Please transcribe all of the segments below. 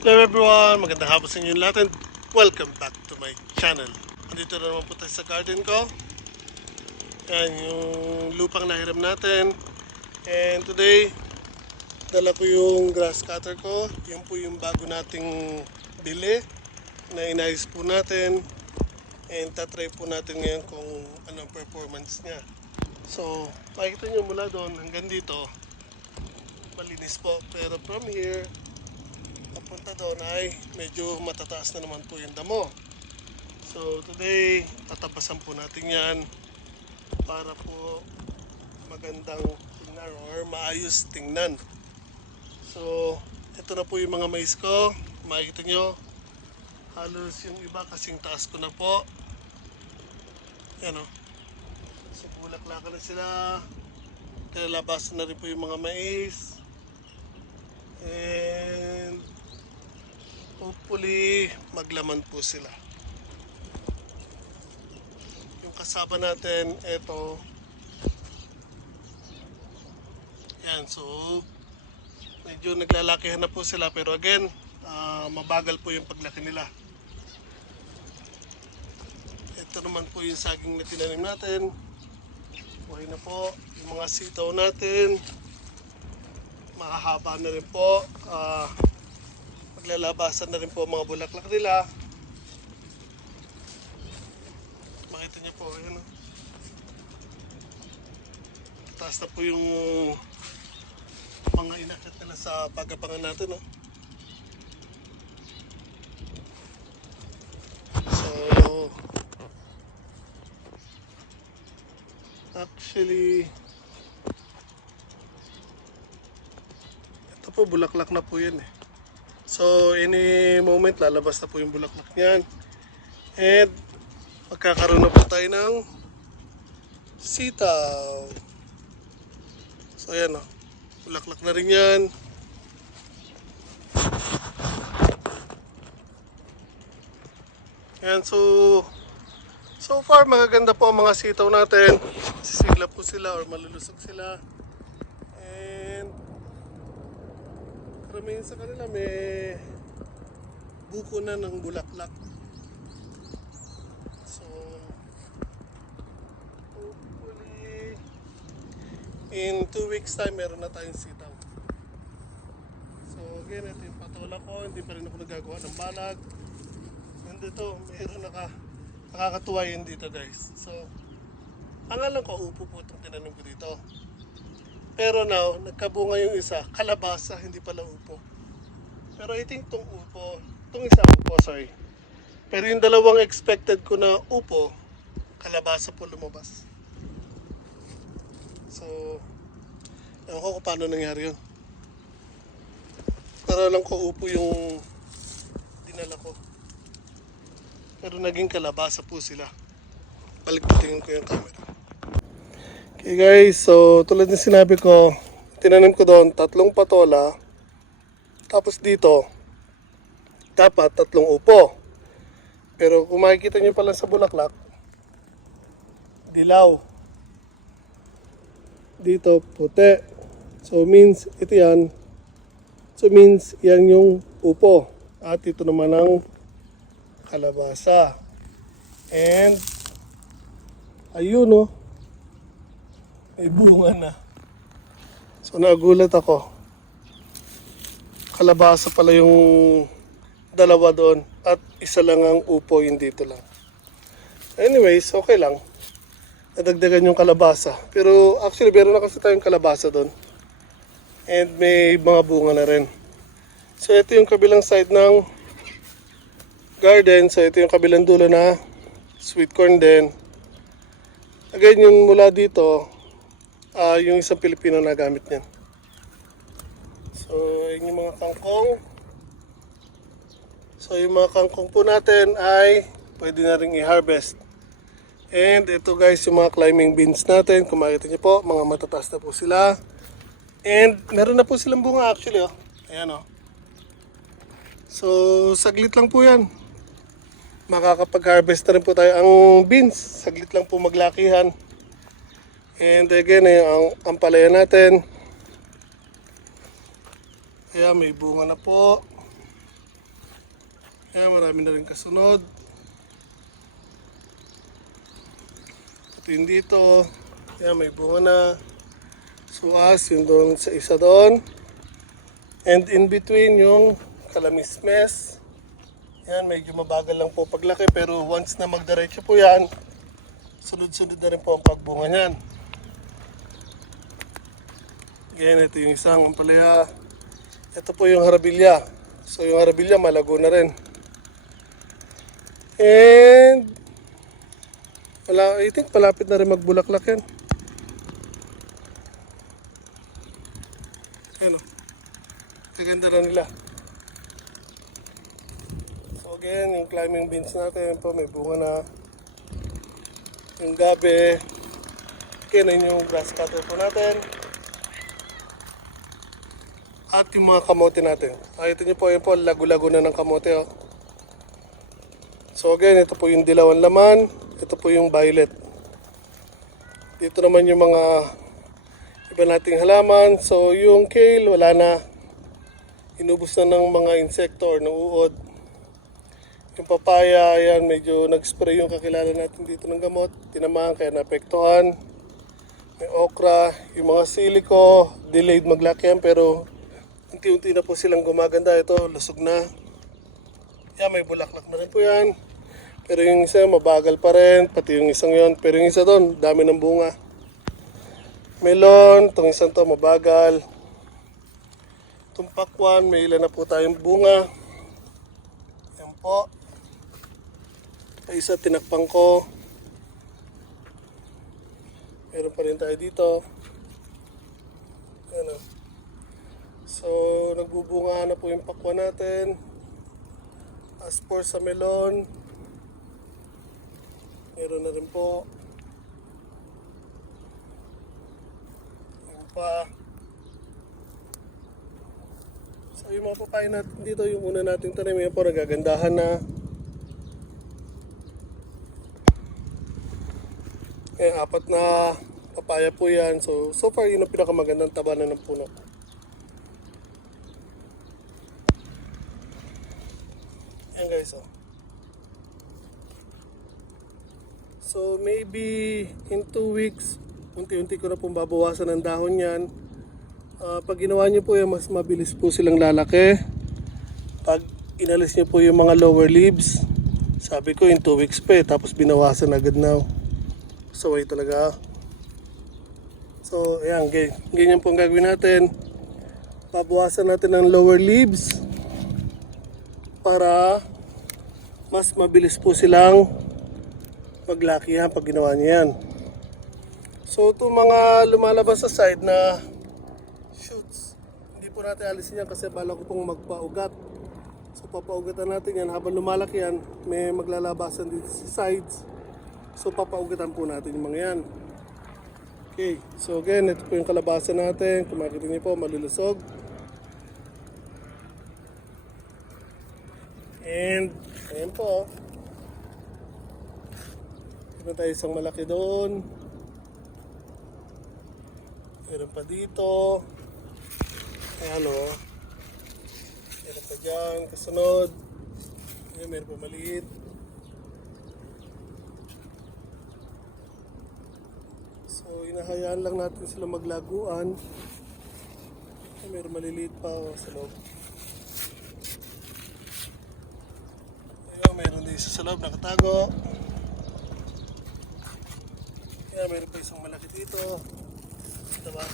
Hello everyone, magandang hapon sa inyo lahat and welcome back to my channel. Andito na naman po tayo sa garden ko. Yan, yung lupang nahiram natin. And today, dala ko yung grass cutter ko. Yan po yung bago nating bili na inayos po natin. And tatry po natin ngayon kung anong performance niya. So, makikita nyo mula doon hanggang dito, malinis po. Pero from here, papunta doon ay medyo matataas na naman po yung damo. So today, tatapasan po natin yan para po magandang tingnan or maayos tingnan. So, ito na po yung mga mais ko. Makikita nyo, halos yung iba kasing taas ko na po. Yan o. So, bulaklakan na sila. Nilalabasan na rin po yung mga mais. And hopefully maglaman po sila. Yung kasama natin, eto. Yan, so medyo naglalakihan na po sila pero again, ah, mabagal po yung paglaki nila. Ito naman po yung saging na tinanim natin. Buhay na po. Yung mga sitaw natin, mahahaba na rin po. Ah, maglalabasan na rin po ang mga bulaklak nila. Makita niyo po, ayan o. Taas na po yung mga inakyat nila sa pagapangan natin. Oh. So, actually, ito po bulaklak na po yan eh. So, any moment lalabas na po yung bulaklak niyan. And magkakaroon na po tayo ng sitaw. So, ayan o. Bulaklak na rin yan. Ayan, so so far magaganda po ang mga sitaw natin. Sisigla po sila or malulusog sila. And karamihan sa kanila may buko na ng bulaklak. So, hopefully, in two weeks time, meron na tayong sitaw. So, again, ito yung patola ko. Hindi pa rin ako nagagawa ng balag. And ito, meron naka, nakakatuwa yun dito, guys. So, ang alam ko, upo po itong tinanim ko dito. Pero now, nagkabunga yung isa, kalabasa, hindi pala upo. Pero I think itong upo, itong isa upo, sorry. Pero yung dalawang expected ko na upo, kalabasa po lumabas. So, ewan ko kung paano nangyari yun. Pero alam ko upo yung dinala ko. Pero naging kalabasa po sila. Balik ko yung camera. Okay guys, so tulad ng sinabi ko, tinanim ko doon tatlong patola. Tapos dito, dapat tatlong upo. Pero kung makikita nyo pala sa bulaklak, dilaw. Dito, puti. So means, ito yan. So means, yan yung upo. At ito naman ang kalabasa. And, ayun oh. May bunga na. So nagulat ako. Kalabasa pala yung dalawa doon. At isa lang ang upo, yung dito lang. Anyways, okay lang. Nadagdagan yung kalabasa. Pero actually, meron na kasi tayong kalabasa doon. And may mga bunga na rin. So ito yung kabilang side ng garden. So ito yung kabilang dulo na sweet corn din. Again, yung mula dito, ah yung isang Pilipino na gamit niyan. So, yun yung mga kangkong. So, yung mga kangkong po natin ay pwede na rin i-harvest. And ito guys, yung mga climbing beans natin. Kung makita niyo po, mga matataas na po sila. And meron na po silang bunga actually. Oh. Ayan oh. So, saglit lang po yan. Makakapag-harvest na rin po tayo. Ang beans, saglit lang po maglakihan. And again, eh, ang, ang palaya natin. Kaya may bunga na po. Ayan, marami na rin kasunod. Ito yung dito. Ayan, may bunga na. Suas, yung doon sa isa doon. And in between yung kalamismes. Yan, medyo mabagal lang po paglaki pero once na magdiretso po yan, sunod-sunod na rin po ang pagbunga niyan. Yan, ito yung isang ampalaya. Ito po yung harabilya. So yung harabilya malago na rin. And wala, I think palapit na rin magbulaklak yan. Ano? Kaganda na nila. So again, yung climbing beans natin po may bunga na. Yung gabi. Again, yun yung grass cutter po natin. At yung mga kamote natin. Nakita niyo po, yun po, lago-lago na ng kamote. Oh. So again, ito po yung dilawan laman. Ito po yung violet. Dito naman yung mga iba nating halaman. So yung kale, wala na. Inubos na ng mga insekto or ng uod. Yung papaya, ayan, medyo nag-spray yung kakilala natin dito ng gamot. Tinamaan, kaya naapektuhan. May okra, yung mga siliko, delayed maglaki yan, pero unti-unti na po silang gumaganda. Ito, lusog na. Yan, may bulaklak na rin po yan. Pero yung isa, mabagal pa rin, pati yung isang yon. Pero yung isa doon, dami ng bunga. Melon, itong isang to, mabagal. Itong pakwan, may ilan na po tayong bunga. Yan po. Yung isa, tinakpang ko. Meron pa rin tayo dito. Ano. So, nagbubunga na po yung pakwan natin. As for sa melon, meron na rin po. Yan pa. So, yung mga papain natin dito, yung una nating tanim, yan po, nagagandahan na. Eh, apat na papaya po yan. So, so far, yun ang pinakamagandang tabanan ng puno. Yan guys, oh. So, maybe in 2 weeks, unti-unti ko na pong babawasan ng dahon yan. Ah, pag ginawa niyo po yan, mas mabilis po silang lalaki. Pag inalis niyo po yung mga lower leaves, sabi ko in 2 weeks pa eh, tapos binawasan agad na. Saway talaga. So, ayan, ga- ganyan po ang gagawin natin. Babawasan natin ang lower leaves para mas mabilis po silang maglaki yan pag ginawa niyo yan. So, itong mga lumalabas sa side na shoots, hindi po natin alisin yan kasi bala ko pong magpaugat. So, papaugatan natin yan. Habang lumalaki yan, may maglalabasan dito sa sides. So, papaugatan po natin yung mga yan. Okay, so again, ito po yung kalabasan natin. Kung makikita niyo po, malulusog. And, ayan po. Meron tayo isang malaki doon. Meron pa dito. Ayan o. Meron pa dyan, kasunod. Ayan, meron pa maliit. So, inahayaan lang natin sila maglaguan. Ay, meron maliliit pa oh, sa loob. Ayun, meron din isa sa loob nakatago. Ayan, meron pa isang malaki dito. Ito ba?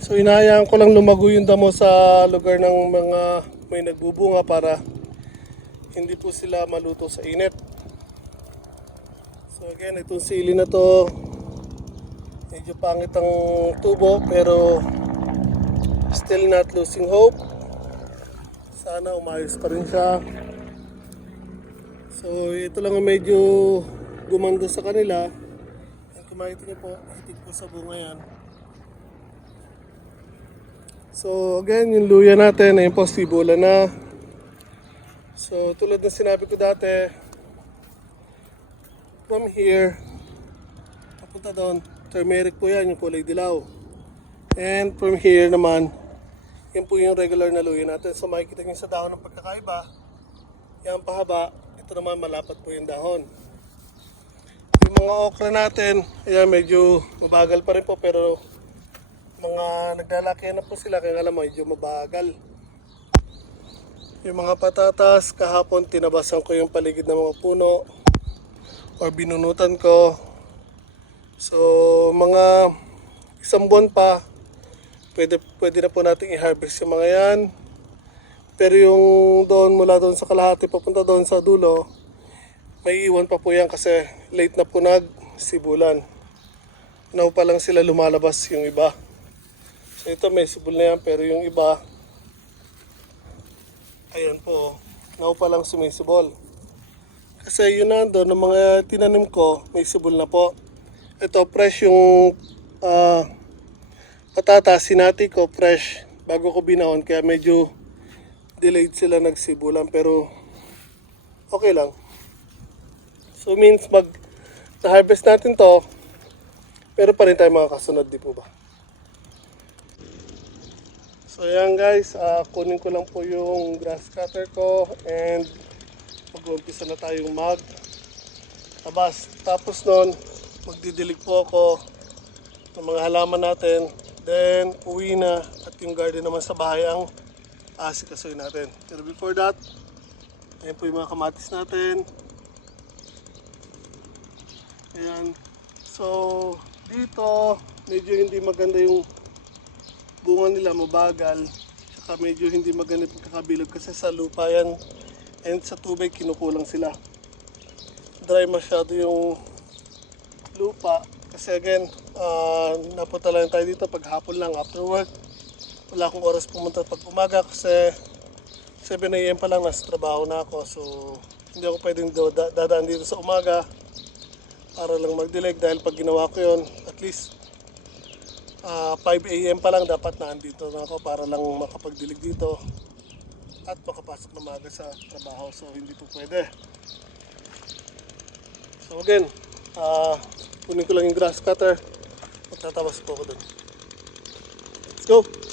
So, inahayaan ko lang lumago yung damo sa lugar ng mga may nagbubunga para hindi po sila maluto sa init. So again, itong sili na to, medyo pangit ang tubo pero still not losing hope. Sana umayos pa rin siya. So ito lang ang medyo gumanda sa kanila. Makita niyo po, hitig po sa bunga yan. So again, yung luya natin, ayun po, sibula na. So tulad ng sinabi ko dati, from here, papunta doon, turmeric po yan, yung kulay dilaw. And from here naman, yan po yung regular na luya natin. So makikita nyo sa dahon ng pagkakaiba, Yan pahaba, ito naman malapat po yung dahon. Mga okra natin, ayan medyo mabagal pa rin po pero mga naglalaki na po sila kaya alam medyo mabagal. Yung mga patatas, kahapon tinabasan ko yung paligid ng mga puno or binunutan ko. So, mga isang buwan pa, pwede, pwede na po natin i-harvest yung mga yan. Pero yung doon mula doon sa kalahati papunta doon sa dulo, may iwan pa po yan kasi late na po nag-sibulan. Now pa lang sila lumalabas yung iba. So ito may sibol na yan pero yung iba, ayan po, now pa lang sumisibol. Kasi yun na doon, ng mga tinanim ko, may sibol na po. Ito fresh yung ah, patatas, sinati ko fresh bago ko binaon kaya medyo delayed sila nagsibulan pero okay lang. So means mag na-harvest natin to pero pa rin tayo mga kasunod di po ba? So yan guys, ah, kunin ko lang po yung grass cutter ko and mag-umpisa na tayong mag tabas. Tapos nun, magdidilig po ako ng mga halaman natin. Then, uwi na at yung garden naman sa bahay ang asikasuhin natin. Pero before that, ayan po yung mga kamatis natin. Ayan. So, dito, medyo hindi maganda yung bunga nila, mabagal. Tsaka medyo hindi maganda pagkakabilog kasi sa lupa yan. And sa tubig, kinukulang sila. Dry masyado yung lupa. Kasi again, uh, napunta lang tayo dito pag hapon lang after work. Wala akong oras pumunta pag umaga kasi 7 a.m. pa lang nasa trabaho na ako. So, hindi ako pwedeng dadaan dito sa umaga para lang magdilig dahil pag ginawa ko yon at least ah, 5 a.m. pa lang dapat naandito na ako para lang makapagdilig dito at makapasok na maaga sa trabaho. So, hindi po pwede. So, again, ah, kunin ko lang yung grass cutter. Magtatawas po ako doon. Let's go!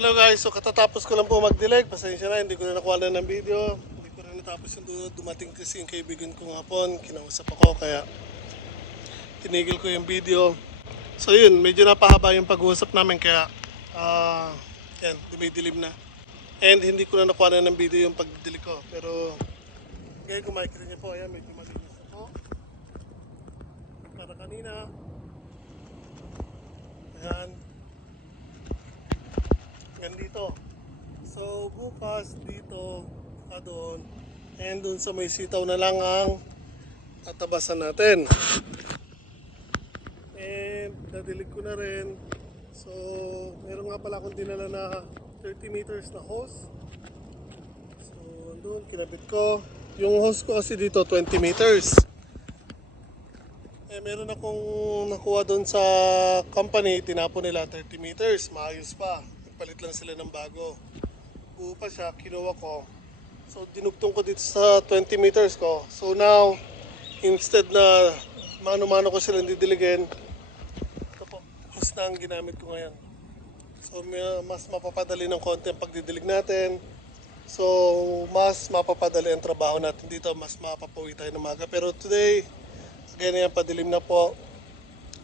Hello guys, so katatapos ko lang po mag-delay. Pasensya na, hindi ko na nakuha na ng video. Hindi ko na natapos yung du- dumating kasi yung kaibigan ko hapon. Kinausap ako kaya tinigil ko yung video. So yun, medyo napahaba yung pag-uusap namin kaya ah yan, dumidilim na. And hindi ko na nakuha na ng video yung pag-delay ko. Pero ngayon kung makikita niyo po, ayan, medyo malinis na po. Para kanina. Ayan. Yan dito. So, bukas dito, ka doon, and doon sa may sitaw na lang ang tatabasan natin. And, nadilig ko na rin. So, meron nga pala akong dinala na 30 meters na hose. So, doon, kinabit ko. Yung hose ko kasi dito, 20 meters. Eh, meron akong nakuha doon sa company, tinapo nila 30 meters, maayos pa. Nagpalit lang sila ng bago. Buo pa siya, kinuha ko. So, dinugtong ko dito sa 20 meters ko. So, now, instead na mano-mano ko silang didiligin, ito po, hose na ang ginamit ko ngayon. So, mas mapapadali ng konti ang pagdidilig natin. So, mas mapapadali ang trabaho natin dito, mas mapapawi tayo ng maga. Pero today, again, ayan, padilim na po.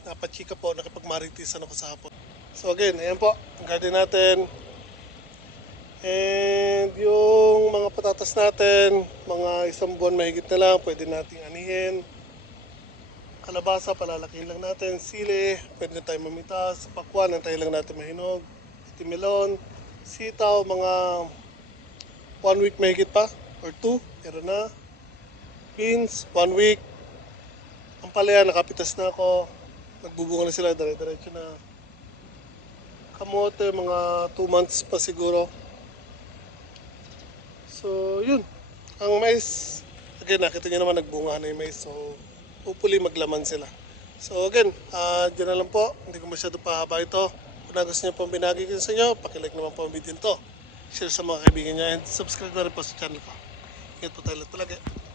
Napachika po, nakipagmaritisan ako sa hapon. So again, ayan po, garden natin. And yung mga patatas natin, mga isang buwan mahigit na lang, pwede nating anihin. Kalabasa, palalakihin lang natin. Sili, pwede na tayo mamitas. Pakwan, tayo lang natin mahinog. Timelon, sitaw, mga one week mahigit pa, or two, meron na. Beans, one week. Ang palaya, nakapitas na ako. Nagbubunga na sila, dire-diretso na. Kamote, mga 2 months pa siguro. So, yun. Ang mais, again, nakita nyo naman nagbunga na yung mais. So, hopefully maglaman sila. So, again, ah dyan na lang po. Hindi ko masyado pahaba ito. Kung nagusto nyo pong binagi ko sa inyo, pakilike naman po ang video nito. Share sa mga kaibigan nyo and subscribe na rin po sa channel ko. Ingat po tayo lahat talaga.